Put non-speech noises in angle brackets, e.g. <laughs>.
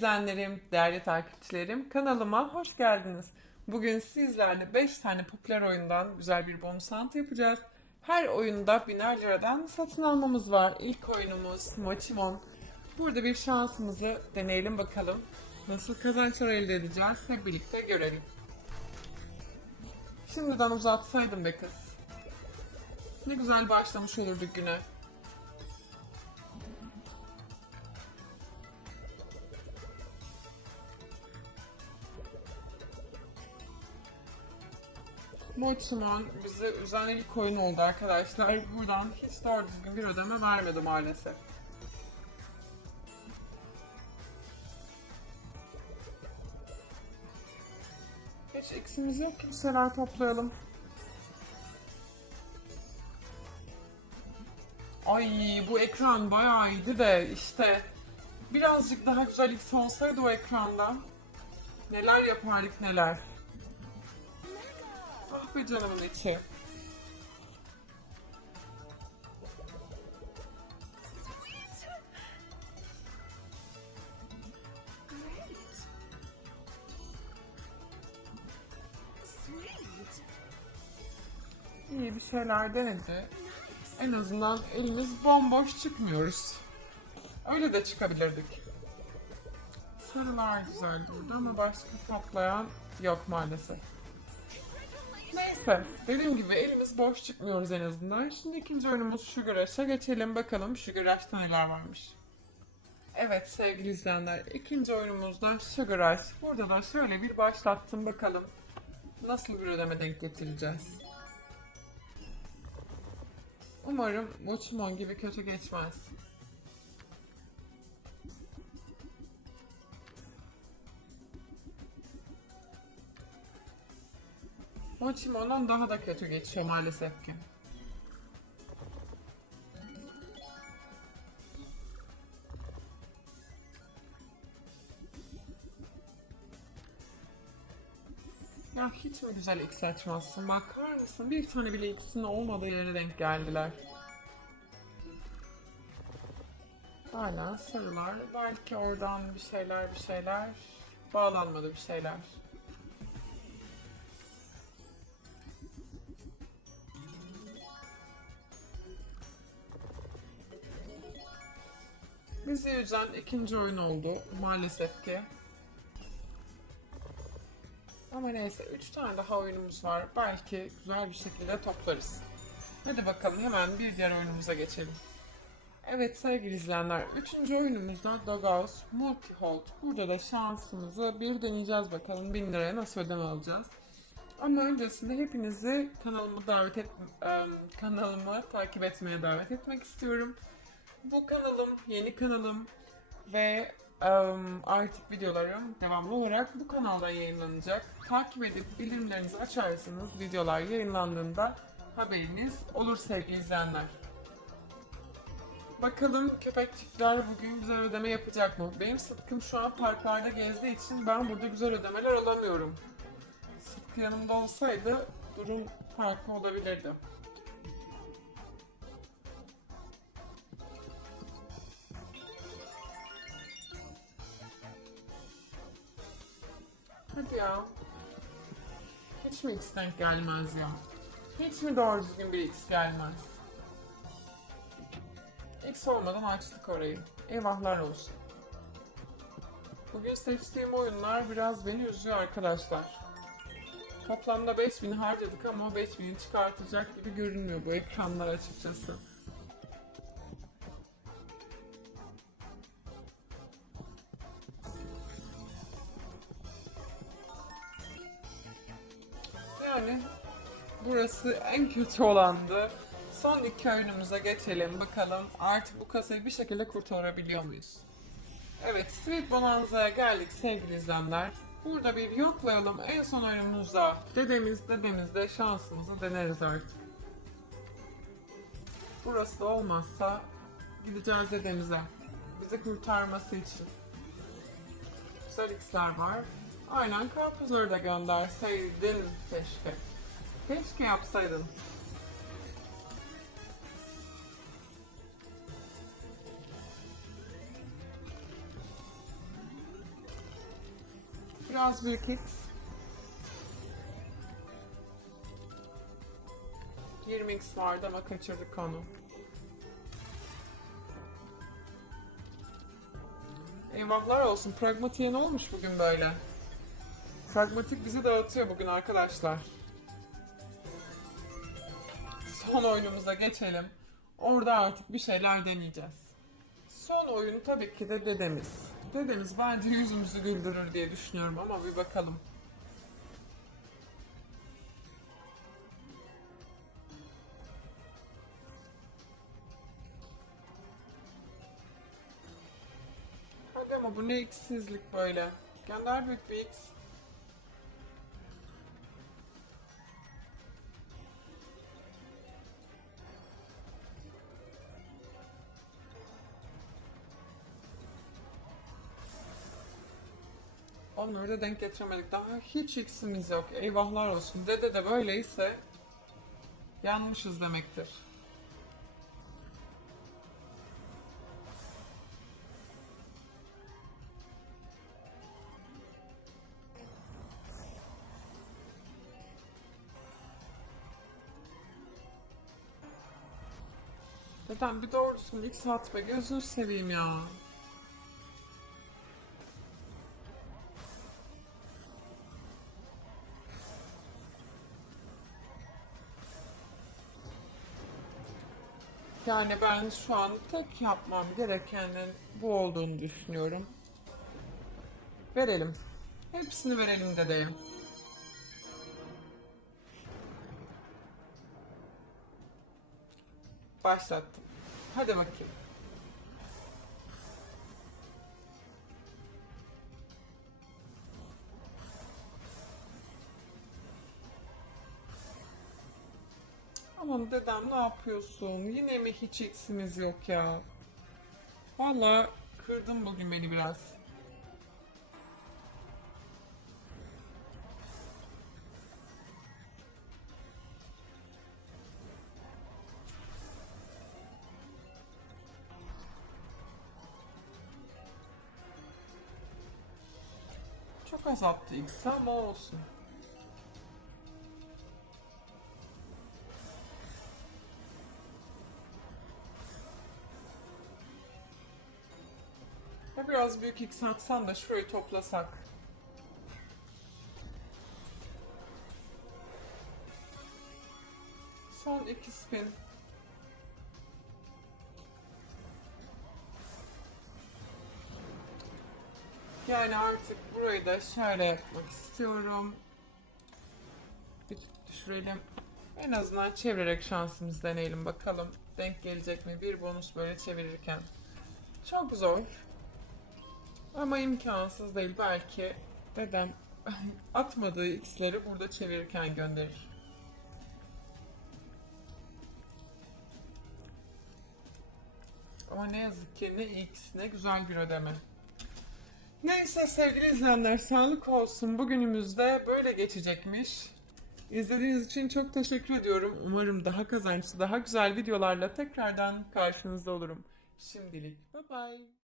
izleyenlerim, değerli takipçilerim, kanalıma hoş geldiniz. Bugün sizlerle 5 tane popüler oyundan güzel bir bonus hunt yapacağız. Her oyunda biner liradan satın almamız var. İlk oyunumuz Mochimon. Burada bir şansımızı deneyelim bakalım. Nasıl kazançlar elde edeceğiz hep birlikte görelim. Şimdiden uzatsaydım be kız. Ne güzel başlamış olurduk güne. Mochimon bize üzen ilk oyun oldu arkadaşlar. Buradan hiç doğru düzgün bir ödeme vermedi maalesef. Hiç eksimiz yok kimseler toplayalım. Ay bu ekran bayağı iyiydi de işte birazcık daha güzel olsaydı o ekranda neler yapardık neler. Ah be canımın içi. İyi bir şeyler denedi. En azından elimiz bomboş çıkmıyoruz. Öyle de çıkabilirdik. Sarılar güzel durdu ama başka toplayan yok maalesef. Neyse, dediğim gibi elimiz boş çıkmıyoruz en azından. Şimdi ikinci oyunumuz Sugar Rush'a geçelim bakalım Sugar Rush'ta neler varmış. Evet sevgili izleyenler, ikinci oyunumuzda Sugar Rush. Burada da şöyle bir başlattım bakalım. Nasıl bir ödeme denk getireceğiz. Umarım Mochimon gibi kötü geçmez. Mochimon'dan daha da kötü geçiyor maalesef ki. Ya hiç mi güzel X açmazsın? Bakar mısın? Bir tane bile X'in olmadığı yere denk geldiler. Hala sarılar. Belki oradan bir şeyler bir şeyler. Bağlanmadı bir şeyler. Bizi üzen ikinci oyun oldu maalesef ki. Ama neyse 3 tane daha oyunumuz var. Belki güzel bir şekilde toplarız. Hadi bakalım hemen bir diğer oyunumuza geçelim. Evet sevgili izleyenler, üçüncü oyunumuzda Doghouse Multi Hold. Burada da şansımızı bir deneyeceğiz bakalım 1000 liraya nasıl ödeme alacağız. Ama öncesinde hepinizi kanalıma davet et, kanalımı takip etmeye davet etmek istiyorum. Bu kanalım, yeni kanalım ve em, artık videolarım devamlı olarak bu kanalda yayınlanacak. Takip edip bildirimlerinizi açarsanız videolar yayınlandığında haberiniz olur sevgili izleyenler. Bakalım köpekçikler bugün güzel ödeme yapacak mı? Benim Sıtkım şu an parklarda gezdiği için ben burada güzel ödemeler alamıyorum. Sıtkı yanımda olsaydı durum farklı olabilirdi. Hadi ya. Hiç mi X denk gelmez ya? Hiç mi doğru düzgün bir X gelmez? X olmadan açtık orayı. Eyvahlar olsun. Bugün seçtiğim oyunlar biraz beni üzüyor arkadaşlar. Toplamda 5000 harcadık ama o 5000'i çıkartacak gibi görünmüyor bu ekranlar açıkçası. Burası en kötü olandı. Son iki oyunumuza geçelim bakalım artık bu kasayı bir şekilde kurtarabiliyor muyuz? Evet Sweet Bonanza'ya geldik sevgili izleyenler. Burada bir yoklayalım en son oyunumuzda dedemiz dedemizde şansımızı deneriz artık. Burası da olmazsa gideceğiz dedemize. Bizi kurtarması için. Güzel X'ler var. Aynen karpuzları da gönderseydin keşke. Keşke yapsaydın. Biraz büyük X. 20x vardı ama kaçırdık onu. Eyvahlar olsun. Pragmatik'e ne olmuş bugün böyle? Pragmatik bizi dağıtıyor bugün arkadaşlar. Son oyunumuza geçelim. Orada artık bir şeyler deneyeceğiz. Son oyun tabii ki de dedemiz. Dedemiz bence yüzümüzü güldürür diye düşünüyorum ama bir bakalım. Hadi ama bu ne eksizlik böyle. Gönder büyük bir X. Onları da denk getiremedik. Daha hiç X'imiz yok. Eyvahlar olsun. Dede de böyleyse yanmışız demektir. Dedem bir doğrusunu X at be gözünü seveyim ya. Yani ben şu an tek yapmam gerekenin bu olduğunu düşünüyorum. Verelim. Hepsini verelim dedeyim. Başlattım. Hadi bakayım. Aman dedem ne yapıyorsun? Yine mi hiç eksimiz yok ya? Vallahi kırdın bugün beni biraz. Çok azalttı X ama olsun. Biraz büyük atsan da şurayı toplasak. Son iki spin. Yani artık burayı da şöyle yapmak istiyorum. Bir düşürelim. En azından çevirerek şansımızı deneyelim bakalım. Denk gelecek mi? Bir bonus böyle çevirirken. Çok zor. Ama imkansız değil. Belki dedem <laughs> atmadığı x'leri burada çevirirken gönderir. Ama ne yazık ki ne x ne güzel bir ödeme. Neyse sevgili izleyenler sağlık olsun. Bugünümüzde böyle geçecekmiş. İzlediğiniz için çok teşekkür ediyorum. Umarım daha kazançlı, daha güzel videolarla tekrardan karşınızda olurum. Şimdilik bye bye.